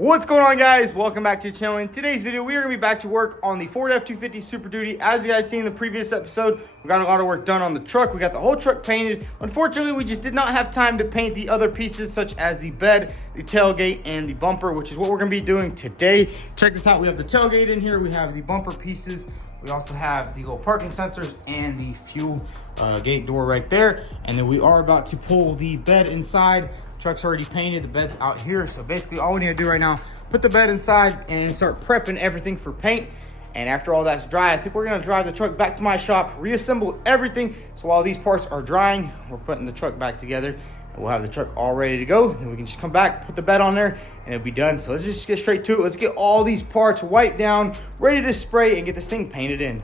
What's going on, guys? Welcome back to the channel. In today's video, we are going to be back to work on the Ford F-250 Super Duty. As you guys seen in the previous episode, we got a lot of work done on the truck. We got the whole truck painted. Unfortunately, we just did not have time to paint the other pieces, such as the bed, the tailgate, and the bumper, which is what we're going to be doing today. Check this out. We have the tailgate in here. We have the bumper pieces. We also have the little parking sensors and the fuel gate door right there. And then we are about to pull the bed inside. Truck's already painted, the bed's out here. So basically all we need to do right now, put the bed inside and start prepping everything for paint. And after all that's dry, I think we're gonna drive the truck back to my shop, reassemble everything. So while these parts are drying, we're putting the truck back together and we'll have the truck all ready to go. Then we can just come back, put the bed on there and it'll be done. So let's just get straight to it. Let's get all these parts wiped down, ready to spray and get this thing painted in.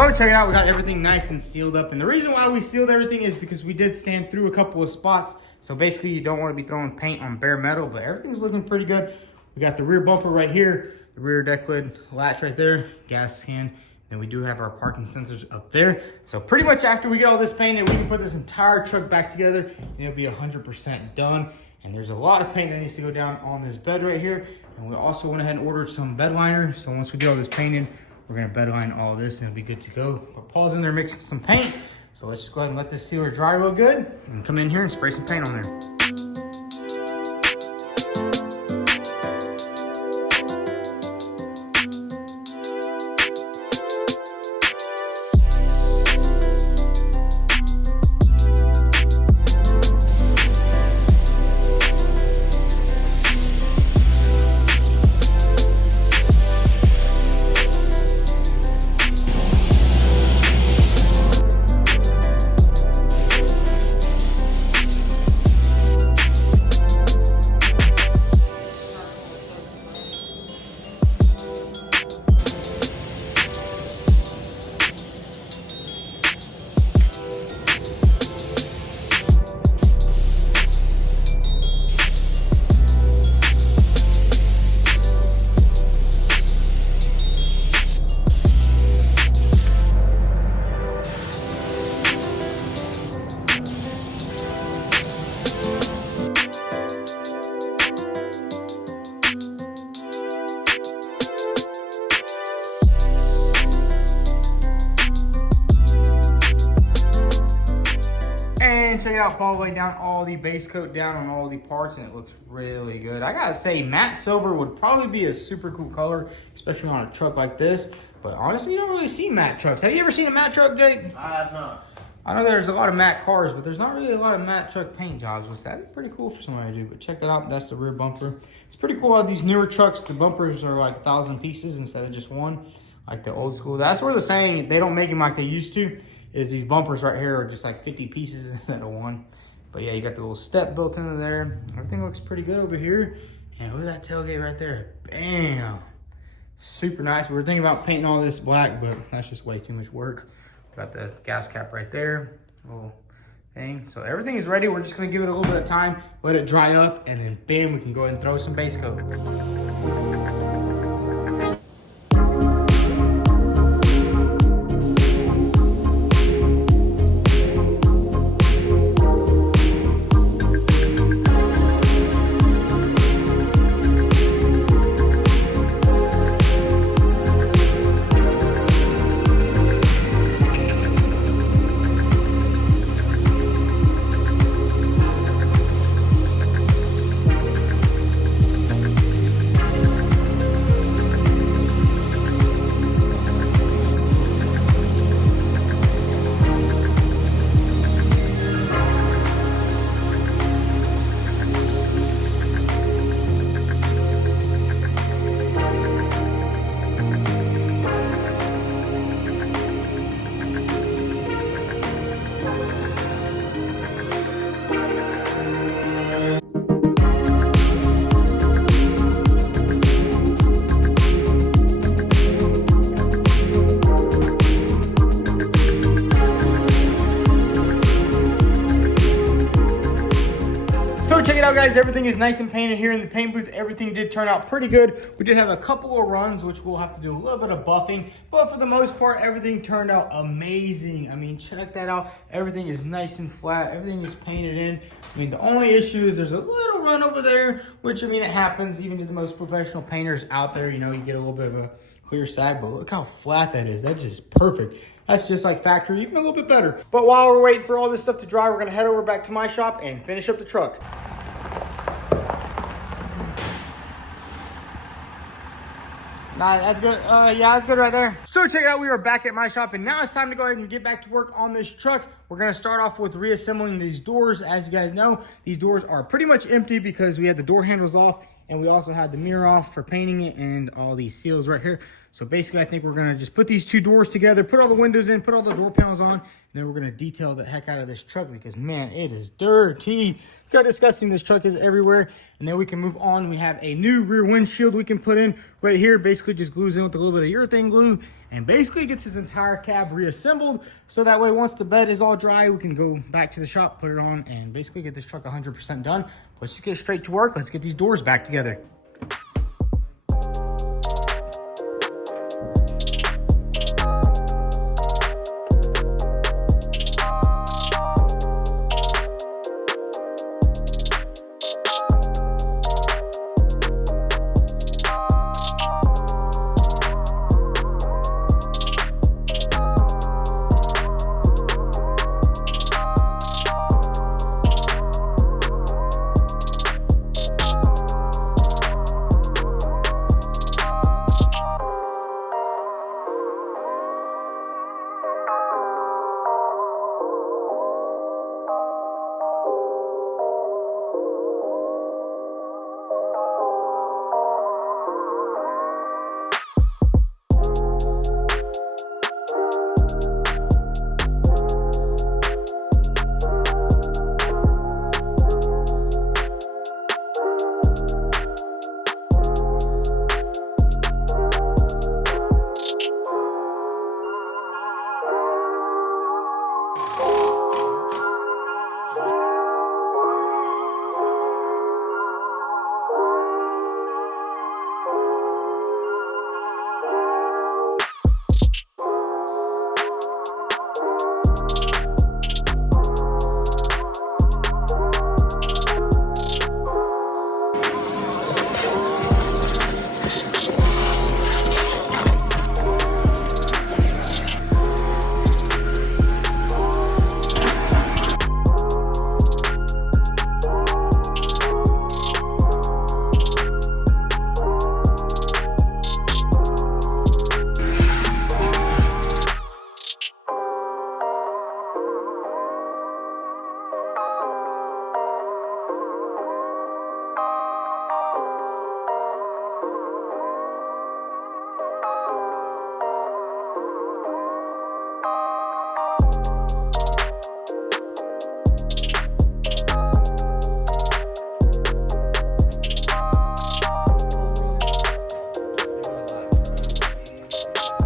So check it out, we got everything nice and sealed up. And the reason why we sealed everything is because we did sand through a couple of spots. So basically you don't want to be throwing paint on bare metal, but everything's looking pretty good. We got the rear bumper right here, the rear deck lid latch right there, gas can. Then we do have our parking sensors up there. So pretty much after we get all this painted, we can put this entire truck back together and it'll be 100% done. And there's a lot of paint that needs to go down on this bed right here. And we also went ahead and ordered some bed liner. So once we get all this painted, we're gonna bed line all this and it'll be good to go. But Paul's in there mixing some paint. So let's just go ahead and let this sealer dry real good and come in here and spray some paint on there. Check it out, Paul laid down all the base coat down on all the parts and it looks really good. I gotta say, matte silver would probably be a super cool color, especially on a truck like this. But honestly, you don't really see matte trucks. Have you ever seen a matte truck, Jake? I have not. I know there's a lot of matte cars, but there's not really a lot of matte truck paint jobs, which that'd be pretty cool for somebody to do. But check that out, that's the rear bumper. It's pretty cool how these newer trucks, the bumpers are like 1,000 pieces instead of just one, like the old school. That's where they're saying they don't make them like they used to. Is these bumpers right here are just like 50 pieces instead of one. But yeah, you got the little step built into there. Everything looks pretty good over here. And look at that tailgate right there. Bam. Super nice. We were thinking about painting all this black, but that's just way too much work. Got the gas cap right there. Little thing. So everything is ready. We're just gonna give it a little bit of time, let it dry up, and then bam, we can go ahead and throw some base coat. So check it out, guys. Everything is nice and painted here in the paint booth. Everything did turn out pretty good. We did have a couple of runs, which we'll have to do a little bit of buffing, but for the most part, everything turned out amazing. I mean, check that out. Everything is nice and flat. Everything is painted in. I mean, the only issue is there's a little run over there, which, I mean, it happens even to the most professional painters out there. You know, you get a little bit of a clear sag, but look how flat that is. That's just perfect. That's just like factory, even a little bit better. But while we're waiting for all this stuff to dry, we're gonna head over back to my shop and finish up the truck. Nah, that's good. Yeah, that's good right there. So check it out, we are back at my shop, and now it's time to go ahead and get back to work on this truck. We're gonna start off with reassembling these doors. As you guys know, these doors are pretty much empty because we had the door handles off, and we also had the mirror off for painting it and all these seals right here. So basically, I think we're gonna just put these two doors together, put all the windows in, put all the door panels on, and then we're gonna detail the heck out of this truck because, man, it is dirty. Look how disgusting this truck is everywhere. And then we can move on. We have a new rear windshield we can put in right here. Basically just glues in with a little bit of urethane glue and basically gets this entire cab reassembled. So that way, once the bed is all dry, we can go back to the shop, put it on, and basically get this truck 100% done. Let's just get straight to work. Let's get these doors back together.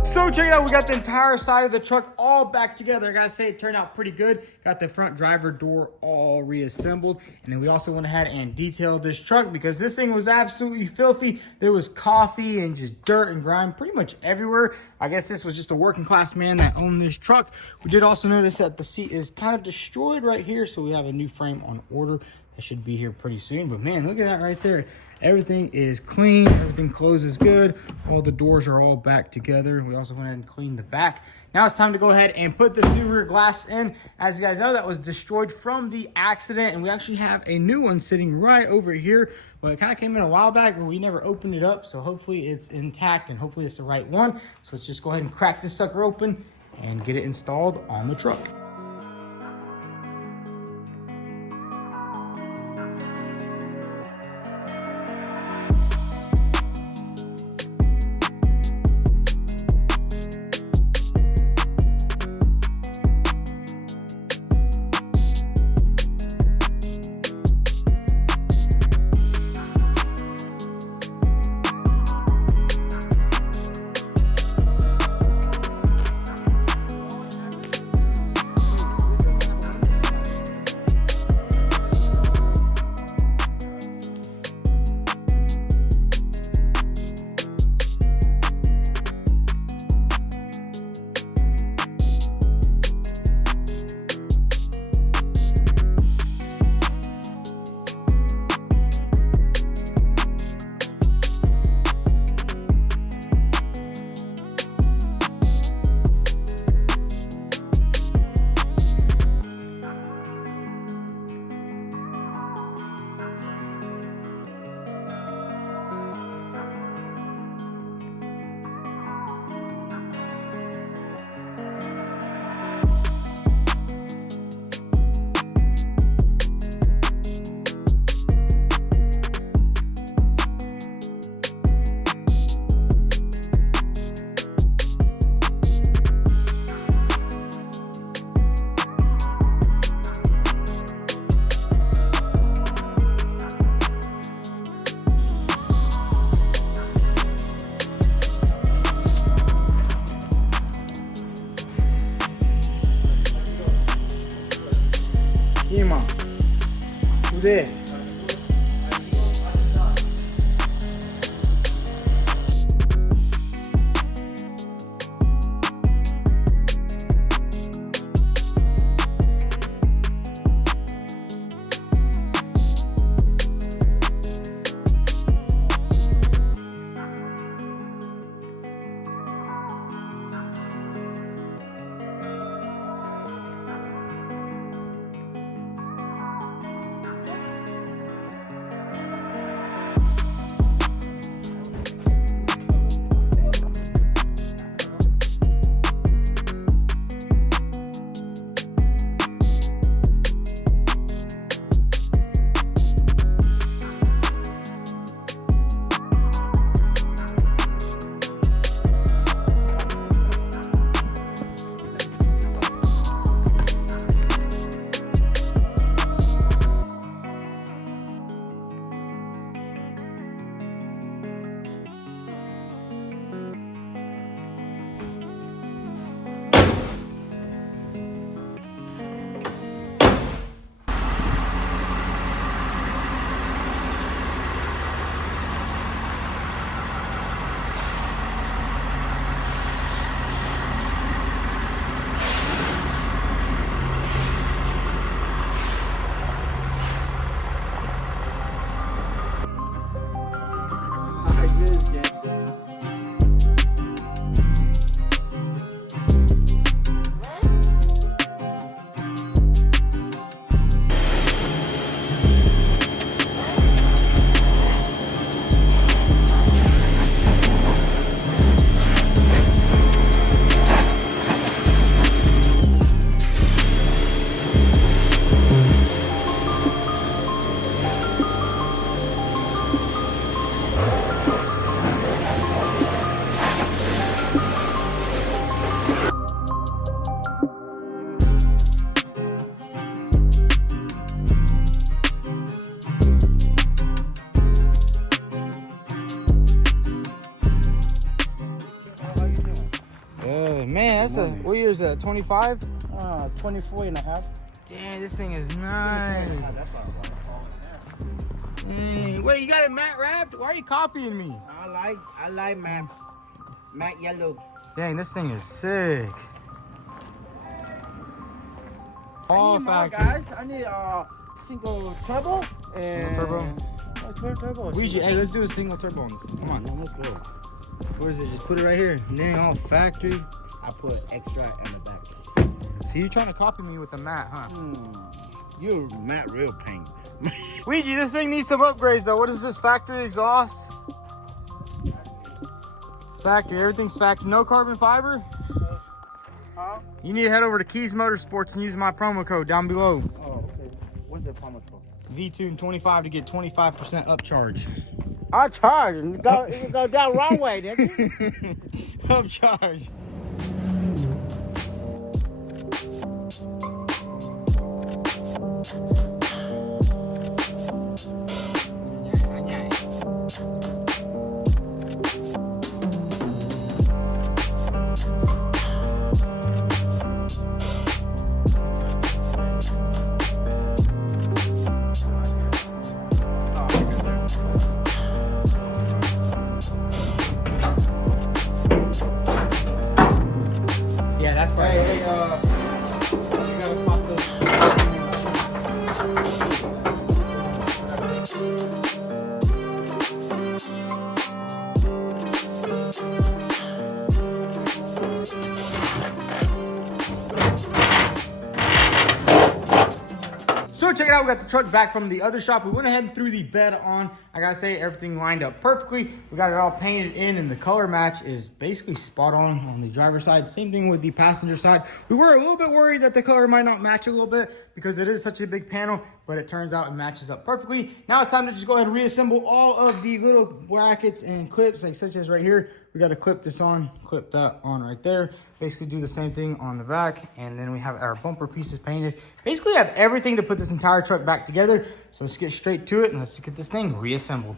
So check it out, we got the entire side of the truck all back together. I gotta say, it turned out pretty good. Got the front driver door all reassembled. And then we also went ahead and detailed this truck because this thing was absolutely filthy. There was coffee and just dirt and grime pretty much everywhere. I guess this was just a working class man that owned this truck. We did also notice that the seat is kind of destroyed right here. So we have a new frame on order. That should be here pretty soon. But man, look at that right there. Everything is clean. Everything closes good. All the doors are all back together. We also went ahead and cleaned the back. Now it's time to go ahead and put this new rear glass in. As you guys know, that was destroyed from the accident. And we actually have a new one sitting right over here. But it kind of came in a while back, but we never opened it up. So hopefully it's intact and hopefully it's the right one. So let's just go ahead and crack this sucker open and get it installed on the truck. Seguimos. Today. Man, that's a, what year is that, 25? 24 and a half. Damn, this thing is nice. Dang. Wait, you got it matte wrapped? Why are you copying me? I like matte yellow. Dang, this thing is sick. All factory. Guys, I need a single turbo and single turbo. Ouija, Hey, let's do a single turbo on this. Come on. Let's go. Where is it? Just put it right here. Dang, all factory. I put extra on the back. So you're trying to copy me with the matte, huh? You're matte real paint. Ouija, this thing needs some upgrades though. What is this, factory exhaust? Factory, everything's factory. No carbon fiber? Huh? You need to head over to Keys Motorsports and use my promo code down below. Oh, okay. What's the promo code? vTuned 25 to get 25% upcharge. I'll charge. You go down wrong way, didn't you? Upcharge. So check it out, we got the truck back from the other shop. We went ahead and threw the bed on. I gotta say, everything lined up perfectly. We got it all painted in, and the color match is basically spot on the driver's side. Same thing with the passenger side. We were a little bit worried that the color might not match a little bit because it is such a big panel, but it turns out it matches up perfectly. Now it's time to just go ahead and reassemble all of the little brackets and clips, like such as right here. We got to clip this on, clip that on right there. Basically do the same thing on the back, and then we have our bumper pieces painted. Basically have everything to put this entire truck back together. So let's get straight to it and let's get this thing reassembled.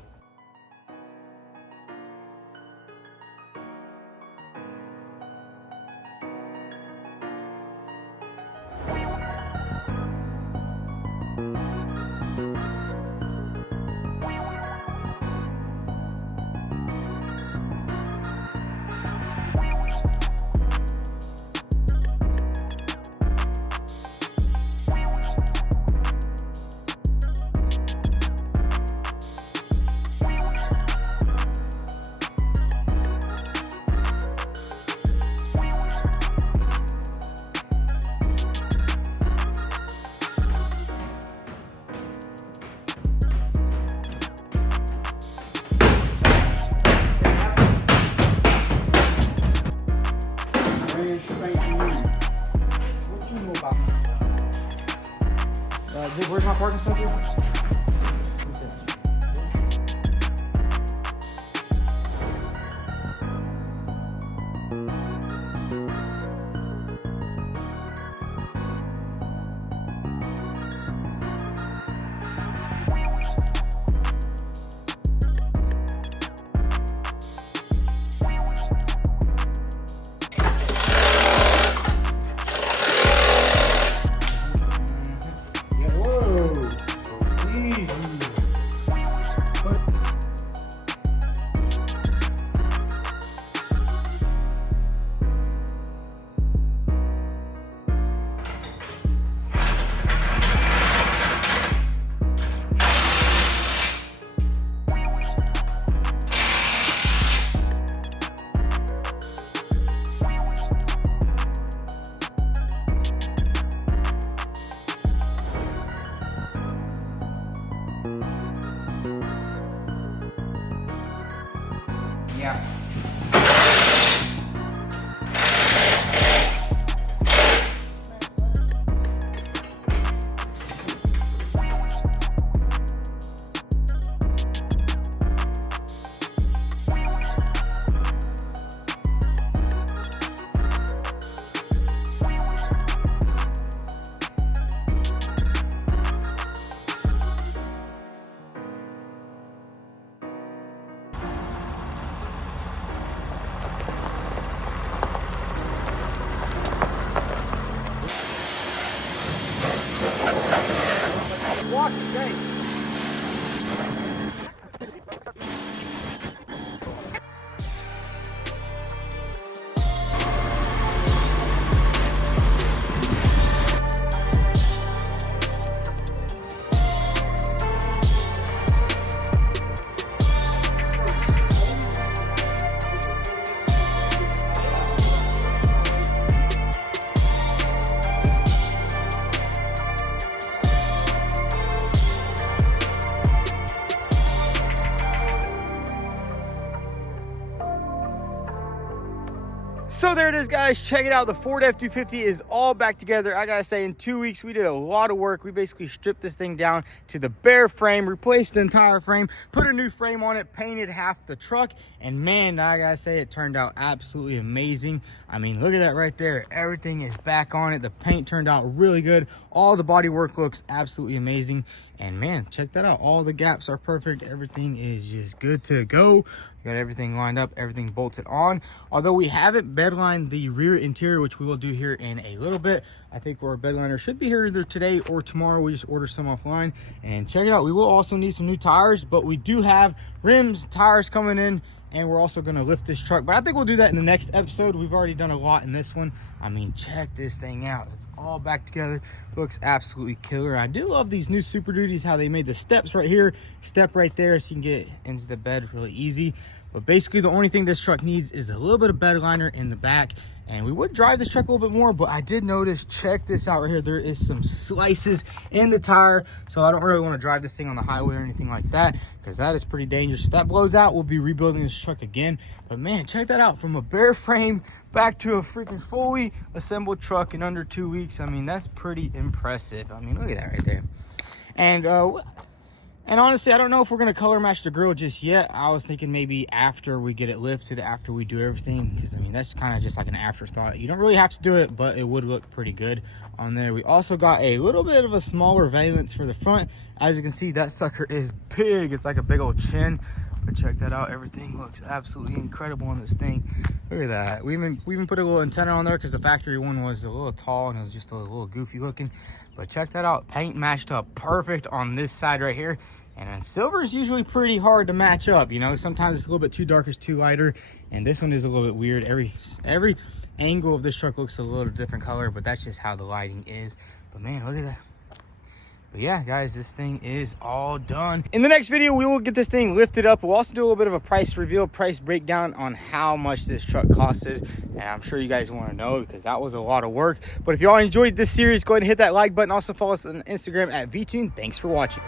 Dude, where's my parking sensor? Yeah. Watch the gate. So there it is, guys. Check it out. The Ford F-250 is all back together. I gotta say, in 2 weeks, we did a lot of work. We basically stripped this thing down to the bare frame, replaced the entire frame, put a new frame on it, painted half the truck, and man, I gotta say, it turned out absolutely amazing. I mean, look at that right there. Everything is back on it. The paint turned out really good. All the body work looks absolutely amazing. And man, check that out. All the gaps are perfect. Everything is just good to go. We got everything lined up, everything bolted on. Although we haven't bedlined the rear interior, which we will do here in a little bit. I think our bedliner should be here either today or tomorrow. We just order some offline. And check it out. We will also need some new tires, but we do have rims, tires coming in, and we're also going to lift this truck. But I think we'll do that in the next episode. We've already done a lot in this one. I mean, check this thing out. It's all back together. Looks absolutely killer. I do love these new Super Duties, how they made the steps right here, step right there, so you can get into the bed really easy. But basically, the only thing this truck needs is a little bit of bed liner in the back. And we would drive this truck a little bit more, but I did notice, check this out right here, there is some slices in the tire. So I don't really want to drive this thing on the highway or anything like that, because that is pretty dangerous. If that blows out, we'll be rebuilding this truck again. But man, check that out. From a bare frame back to a freaking fully assembled truck in under 2 weeks. I mean, that's pretty impressive. I mean, look at that right there. And honestly, I don't know if we're going to color match the grill just yet. I was thinking maybe after we get it lifted, after we do everything, because I mean, that's kind of just like an afterthought. You don't really have to do it, but it would look pretty good on there. We also got a little bit of a smaller valance for the front. As you can see, that sucker is big. It's like a big old chin. But check that out. Everything looks absolutely incredible on this thing. Look at that. We even put a little antenna on there because the factory one was a little tall and it was just a little goofy looking. But check that out. Paint matched up perfect on this side right here. And then silver is usually pretty hard to match up. You know, sometimes it's a little bit too dark, it's too lighter. And this one is a little bit weird. Every angle of this truck looks a little different color, but that's just how the lighting is. But man, look at that. But yeah, guys, this thing is all done. In the next video, we will get this thing lifted up. We'll also do a little bit of a price reveal, price breakdown on how much this truck costed. And I'm sure you guys want to know because that was a lot of work. But if y'all enjoyed this series, go ahead and hit that like button. Also follow us on Instagram at vTuned. Thanks for watching.